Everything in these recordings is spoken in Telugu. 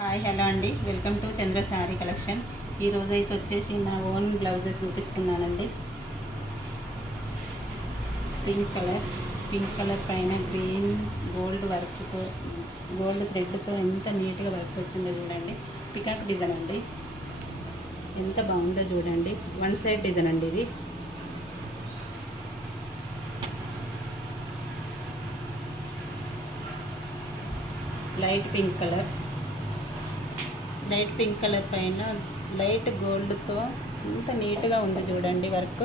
హాయ్ హలో అండి, welcome to Chandra sari collection. ఈరోజు అయితే వచ్చేసి నా ఓన్ బ్లౌజెస్ చూపిస్తున్నానండి. పింక్ కలర్ పైన గ్రీన్ గోల్డ్ వర్క్తో, గోల్డ్ థ్రెడ్తో ఎంత నీట్గా వర్క్ వచ్చిందో చూడండి. పికాక్ డిజైన్ అండి, ఎంత బాగుందో చూడండి. వన్ సైడ్ డిజైన్ అండి ఇది. లైట్ పింక్ కలర్ పైన లైట్ గోల్డ్తో ఎంత నీట్గా ఉంది చూడండి వర్క్.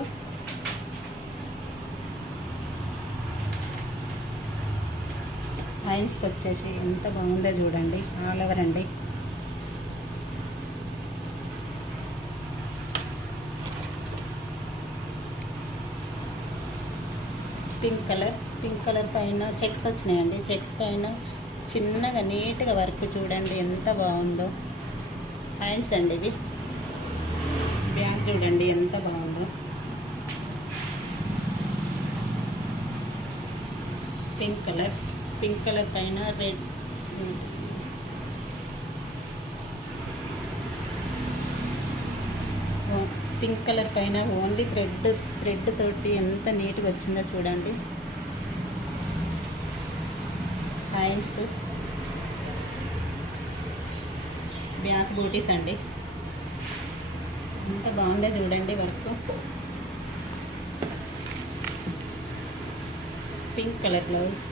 హ్యాండ్స్కి వచ్చేసి ఎంత బాగుందో చూడండి, ఆల్ ఓవర్ అండి. పింక్ కలర్ పైన చెక్స్ వచ్చినాయండి. చెక్స్ పైన చిన్నగా నీట్గా వర్క్ చూడండి ఎంత బాగుందో. హ్యాండ్స్ అండి ఇది. బ్యాక్ చూడండి ఎంత బాగుందో. పింక్ కలర్ పైన రెడ్, పింక్ కలర్ పైన ఓన్లీ థ్రెడ్ తోటి ఎంత నీట్గా వచ్చిందో చూడండి. హ్యాండ్స్, బ్యాక్ బూటీస్ అండి, ఎంత బాగుందో చూడండి work. Pink colour blouse,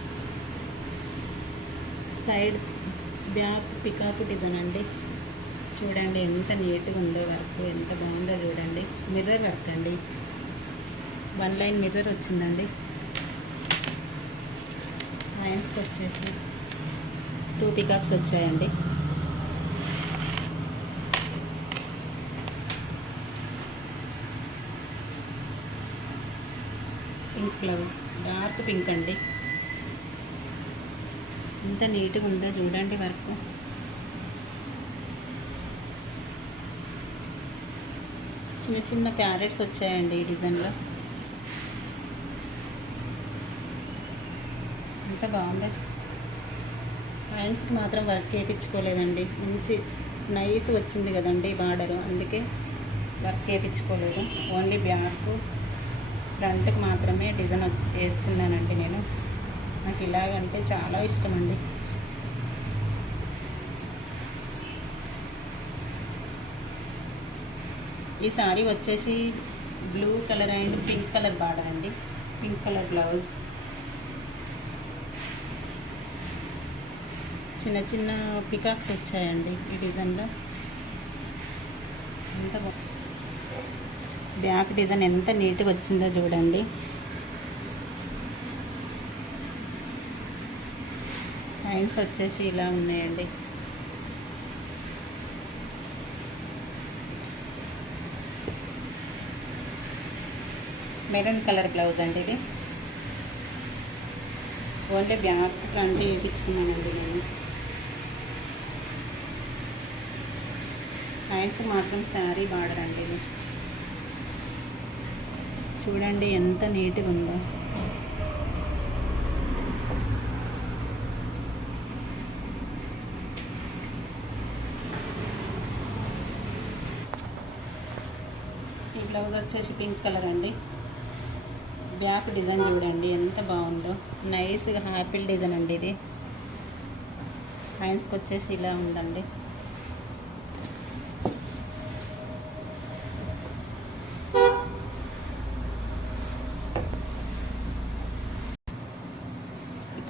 side back peacock design అండి. చూడండి ఎంత నీట్గా ఉందో వర్క్, ఎంత బాగుందో చూడండి. మిర్రర్ వర్క్ అండి, వన్ లైన్ మిర్రర్ వచ్చిందండి. హ్యాండ్స్కి వచ్చేసి 2 పికాక్స్ వచ్చాయండి. పింక్ బ్లౌజ్, డార్క్ పింక్ అండి, ఎంత నీట్గా ఉందో చూడండి వర్క్. చిన్న చిన్న ప్యారెట్స్ వచ్చాయండి ఈ డిజైన్లో, ఎంత బాగుందో. హ్యాండ్స్కి మాత్రం వర్క్ వేయించుకోలేదండి, మంచి నైస్ వచ్చింది కదండి బార్డరు, అందుకే వర్క్ వేయించుకోలేదు. ఓన్లీ బ్యాక్ ఫ్రంట్కి మాత్రమే డిజైన్ వేసుకున్నానండి నేను. నాకు ఇలాగంటే చాలా ఇష్టం అండి. ఈ సారీ వచ్చేసి blue colour and pink colour border అండి. పింక్ కలర్ బ్లౌజ్, చిన్న చిన్న పికాక్స్ వచ్చాయండి ఈ డిజైన్లో. ఎంత బ్యాక్ డిజైన్ ఎంత నీట్గా వచ్చిందో చూడండి. హ్యాండ్స్ వచ్చేసి ఇలా ఉన్నాయండి. మెరూన్ కలర్ బ్లౌజ్ అండి ఇది. ఓన్లీ బ్యాక్ ఫ్రంట్ వేయించుకున్నానండి నేను. హ్యాండ్స్ మాత్రం శారీ బార్డర్ అండి ఇది. చూడండి ఎంత నీట్గా ఉందో. ఈ బ్లౌజ్ వచ్చేసి పింక్ కలర్ అండి. బ్యాక్ డిజైన్ చూడండి ఎంత బాగుందో, నైస్గా హ్యాపీ డిజైన్ అండి ఇది. హ్యాండ్స్కి వచ్చేసి ఇలా ఉందండి.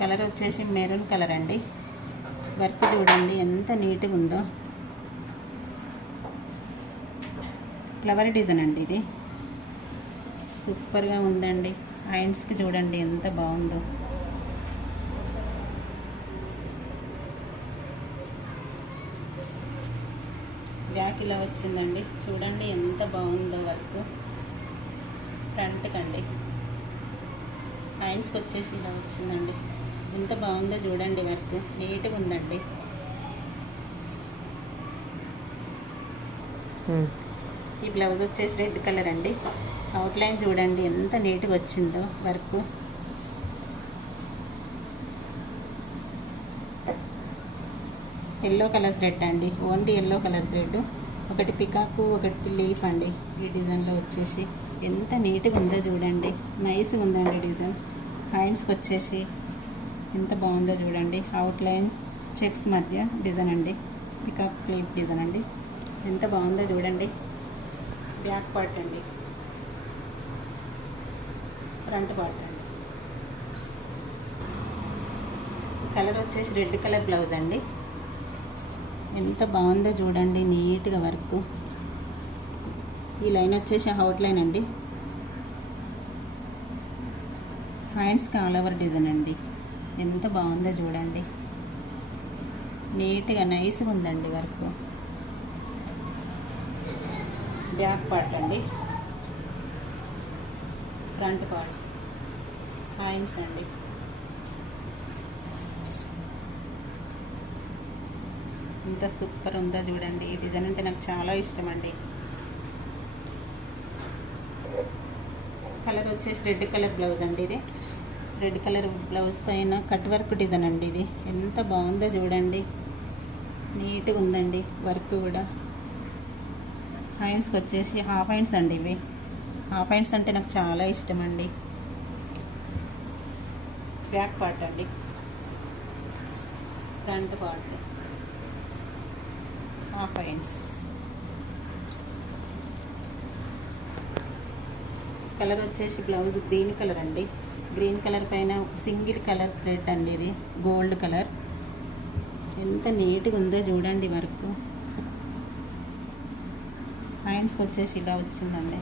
కలర్ వచ్చేసి మెరూన్ కలర్ అండి. వర్క్ చూడండి ఎంత నీట్గా ఉందో. ఫ్లవర్ డిజైన్ అండి ఇది, సూపర్గా ఉందండి. హ్యాండ్స్కి చూడండి ఎంత బాగుందో. బ్యాక్ ఇలా వచ్చిందండి, చూడండి ఎంత బాగుందో వర్క్. ఫ్రంట్కి అండి, హ్యాండ్స్కి వచ్చేసి ఇలా వచ్చిందండి, ఎంత బాగుందో చూడండి వర్క్, నీట్గా ఉందండి. ఈ బ్లౌజ్ వచ్చేసి రెడ్ కలర్ అండి. అవుట్లైన్ చూడండి ఎంత నీట్గా వచ్చిందో వర్క్. ఎల్లో కలర్ థ్రెడ్ అండి, ఓన్లీ ఎల్లో కలర్ థ్రెడ్. ఒకటి పికాకు, ఒకటి లీఫ్ అండి. ఈ డిజైన్లో వచ్చేసి ఎంత నీట్గా ఉందో చూడండి, నైస్గా ఉందండి డిజైన్. హ్యాండ్స్కి వచ్చేసి ఎంత బాగుందో చూడండి, అవుట్లైన్ చెక్స్ మధ్య డిజైన్ అండి, పికాక్ లీఫ్ డిజైన్ అండి. ఎంత బాగుందో చూడండి. బ్యాక్ పార్ట్ అండి, ఫ్రంట్ పార్ట్ అండి. కలర్ వచ్చేసి రెడ్ కలర్ బ్లౌజ్ అండి. ఎంత బాగుందో చూడండి, నీట్గా వర్క్. ఈ లైన్ వచ్చేసి అవుట్లైన్ అండి. హ్యాండ్స్కి ఆల్ ఓవర్ డిజైన్ అండి. ఎంత బాగుందో చూడండి, నీట్గా నైస్గా ఉందండి వర్క్. బ్యాక్ పార్ట్ అండి, ఫ్రంట్ పార్ట్, హ్యాండ్స్ అండి. ఎంత సూపర్ ఉందో చూడండి. ఈ డిజైన్ అంటే నాకు చాలా ఇష్టం అండి. కలర్ వచ్చేసి రెడ్ కలర్ బ్లౌజ్ అండి. ఇది రెడ్ కలర్ బ్లౌజ్ పైన కట్ వర్క్ డిజైన్ అండి. ఇది ఎంత బాగుందో చూడండి, నీట్గా ఉందండి వర్క్ కూడా. హ్యాండ్స్కి వచ్చేసి హాఫ్ హ్యాండ్స్ అండి. ఇవి హాఫ్ హ్యాండ్స్ అంటే నాకు చాలా ఇష్టం అండి. బ్యాక్ పార్ట్ అండి, front part, half hands. Colour వచ్చేసి బ్లౌజ్ గ్రీన్ కలర్ అండి. గ్రీన్ కలర్ పైన సింగిల్ కలర్ థ్రెడ్ అండి. ఇది గోల్డ్ కలర్. ఎంత నీట్గా ఉందో చూడండి వర్క్. హ్యాండ్స్కి వచ్చేసి ఇలా వచ్చిందండి.